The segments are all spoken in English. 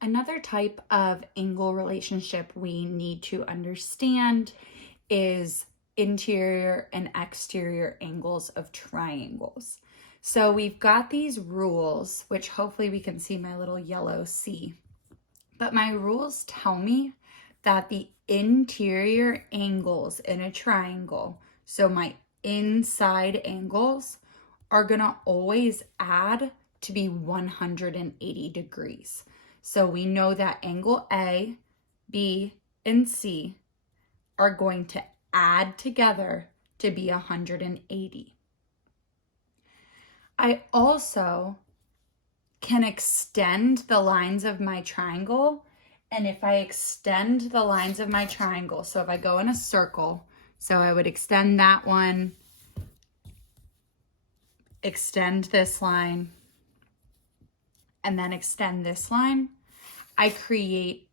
Another type of angle relationship we need to understand is interior and exterior angles of triangles. So we've got these rules, which hopefully we can see my little yellow C. But my rules tell me that the interior angles in a triangle, so my inside angles, are gonna always add to be 180 degrees. So we know that angle A, B, and C are going to add together to be 180. I also can extend the lines of my triangle. And if I extend the lines of my triangle, so if I go in a circle, so I would extend that one, extend this line, and then extend this line, I create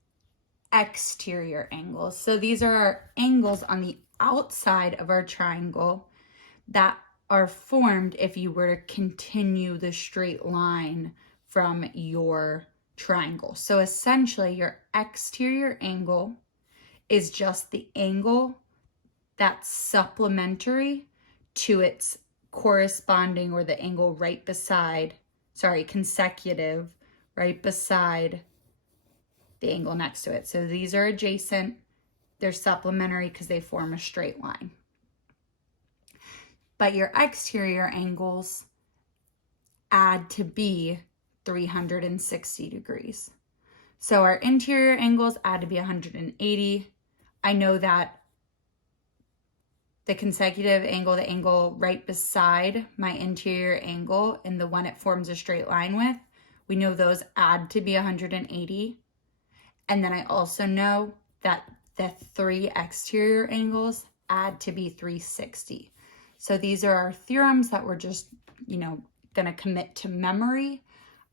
exterior angles. So these are our angles on the outside of our triangle that are formed if you were to continue the straight line from your triangle. So essentially your exterior angle is just the angle that's supplementary to its corresponding, or the angle right beside, consecutive, right beside the angle next to it. So these are adjacent, they're supplementary because they form a straight line. But your exterior angles add to be 360 degrees. So our interior angles add to be 180. I know that the consecutive angle, the angle right beside my interior angle and the one it forms a straight line with, we know those add to be 180. And then I also know that the three exterior angles add to be 360. So these are our theorems that we're just, going to commit to memory,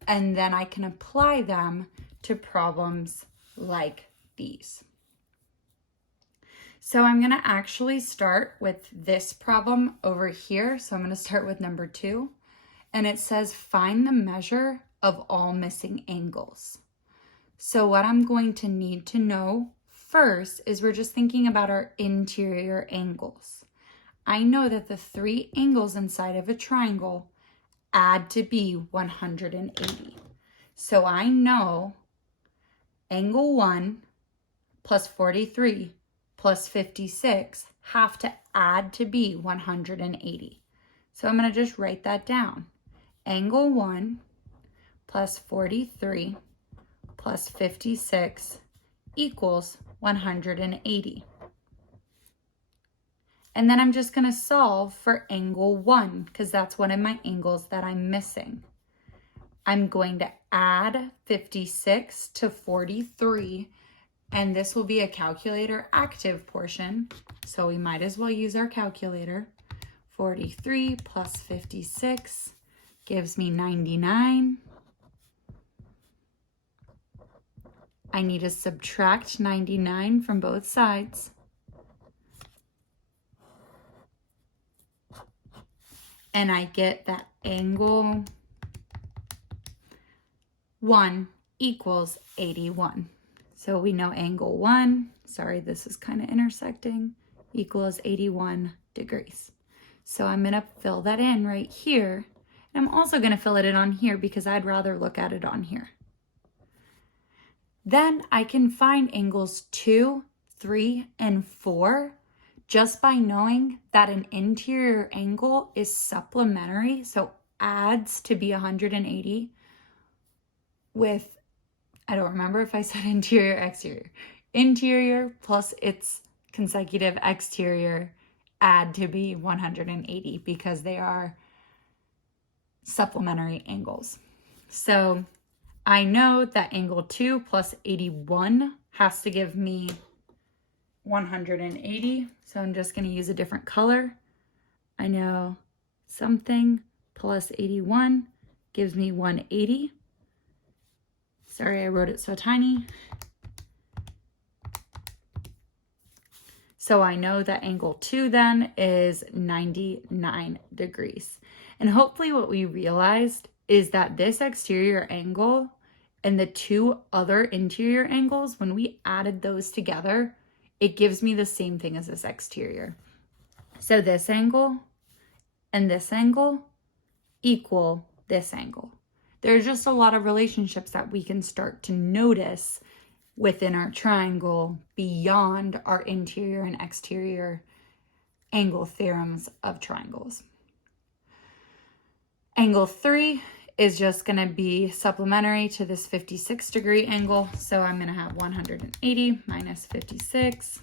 and then I can apply them to problems like these. So I'm going to actually start with this problem over here. So I'm going to start with number 2, and it says find the measure of all missing angles. So what I'm going to need to know first is we're just thinking about our interior angles. I know that the three angles inside of a triangle add to be 180. So I know angle 1 plus 43 plus 56 have to add to be 180. So I'm going to just write that down. Angle 1 plus 43 plus 56 equals 180. And then I'm just going to solve for angle 1 because that's one of my angles that I'm missing. I'm going to add 56 to 43, and this will be a calculator active portion, so we might as well use our calculator. 43 plus 56 gives me 99. I need to subtract 99 from both sides. And I get that angle 1 equals 81. So we know angle 1, this is kind of intersecting, equals 81 degrees. So I'm going to fill that in right here. And I'm also going to fill it in on here because I'd rather look at it on here. Then I can find angles 2, 3, and 4 just by knowing that an interior angle is supplementary, so adds to be 180 with, I don't remember if I said interior, exterior. Interior plus its consecutive exterior add to be 180 because they are supplementary angles. So I know that angle 2 plus 81 has to give me 180. So I'm just going to use a different color. I know something plus 81 gives me 180. Sorry, I wrote it so tiny. So I know that angle 2 then is 99 degrees. And hopefully what we realized is that this exterior angle And the two other interior angles, when we added those together, it gives me the same thing as this exterior. So this angle and this angle equal this angle. There's just a lot of relationships that we can start to notice within our triangle beyond our interior and exterior angle theorems of triangles. Angle 3 is just going to be supplementary to this 56-degree angle. So I'm going to have 180 minus 56,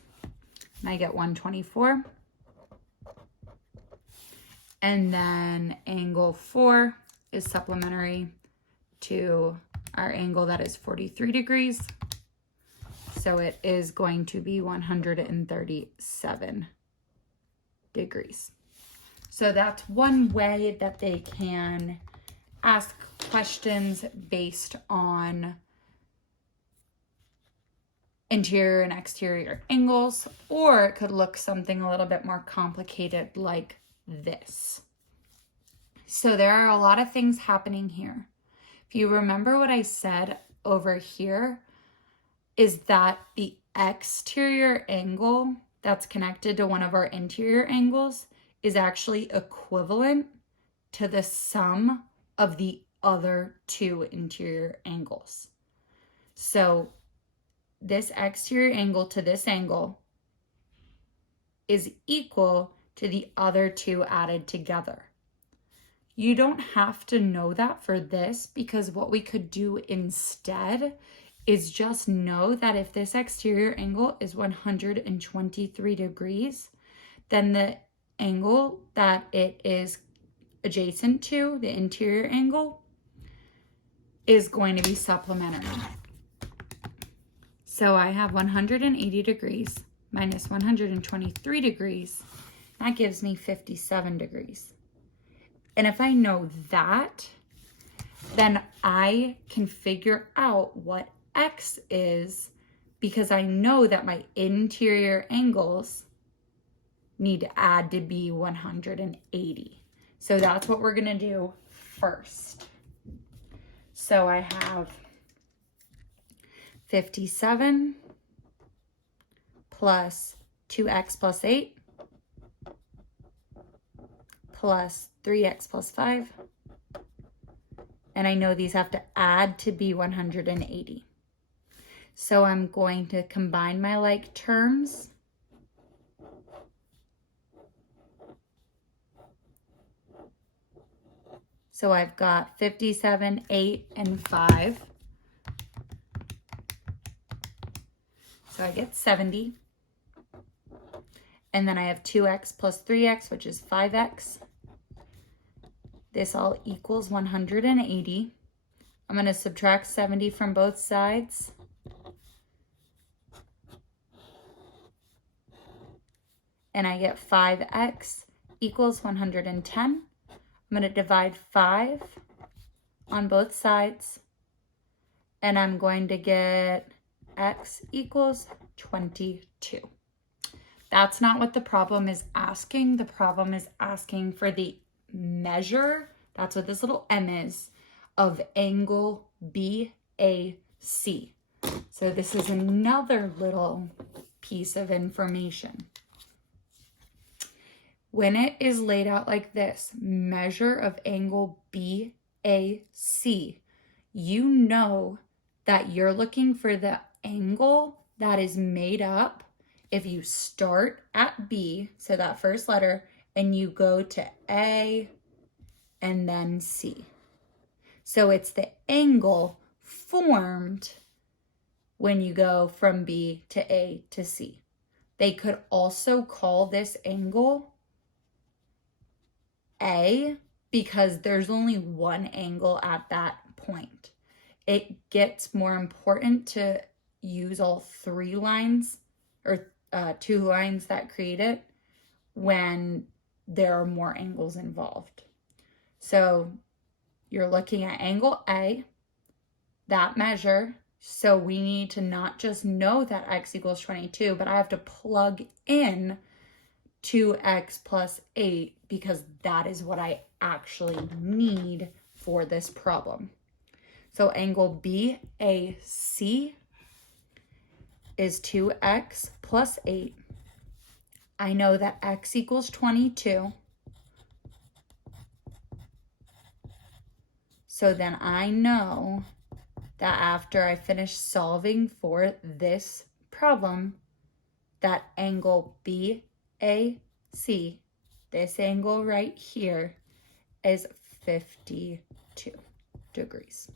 and I get 124. And then angle 4 is supplementary to our angle that is 43 degrees. So it is going to be 137 degrees. So that's one way that they can ask questions based on interior and exterior angles, or it could look something a little bit more complicated like this. So there are a lot of things happening here. If you remember what I said over here, is that the exterior angle that's connected to one of our interior angles is actually equivalent to the sum of the other two interior angles. So this exterior angle to this angle is equal to the other two added together. You don't have to know that for this, because what we could do instead is just know that if this exterior angle is 123 degrees, then the angle that it is adjacent to, the interior angle, is going to be supplementary. So I have 180 degrees minus 123 degrees. That gives me 57 degrees. And if I know that, then I can figure out what X is, because I know that my interior angles need to add to be 180. So that's what we're gonna do first. So I have 57 plus 2x plus 8 plus 3x plus 5. And I know these have to add to be 180. So I'm going to combine my like terms. So I've got 57, 8, and 5. So I get 70. And then I have 2x plus 3x, which is 5x. This all equals 180. I'm going to subtract 70 from both sides. And I get 5x equals 110. I'm going to divide 5 on both sides. And I'm going to get x equals 22. That's not what the problem is asking. The problem is asking for the measure, that's what this little m is, of angle BAC. So this is another little piece of information. When it is laid out like this, measure of angle BAC, you know that you're looking for the angle that is made up if you start at B, so that first letter, and you go to A and then C. So it's the angle formed when you go from B to A to C. They could also call this angle A because there's only one angle at that point. It gets more important to use all three lines, or two lines that create it, when there are more angles involved. So you're looking at angle A, that measure. So we need to not just know that x equals 22, but I have to plug in 2x plus 8 because that is what I actually need for this problem. So angle BAC is 2x plus 8. I know that x equals 22. So then I know that after I finish solving for this problem, that angle BAC, this angle right here, is 52 degrees.